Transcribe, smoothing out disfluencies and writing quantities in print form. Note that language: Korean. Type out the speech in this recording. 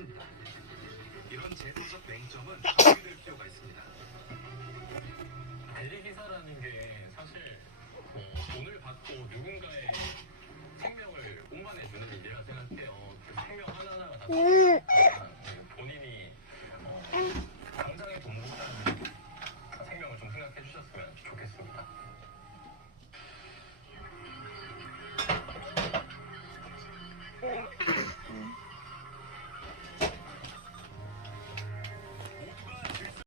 없습니다. 이런 제도적 맹점은 정리될 필요가 있습니다. 관리기사라는 게 사실 돈을 받고 누군가의 생명을 운반해주는 일이라 생각해요. 그 생명 하나하나가 다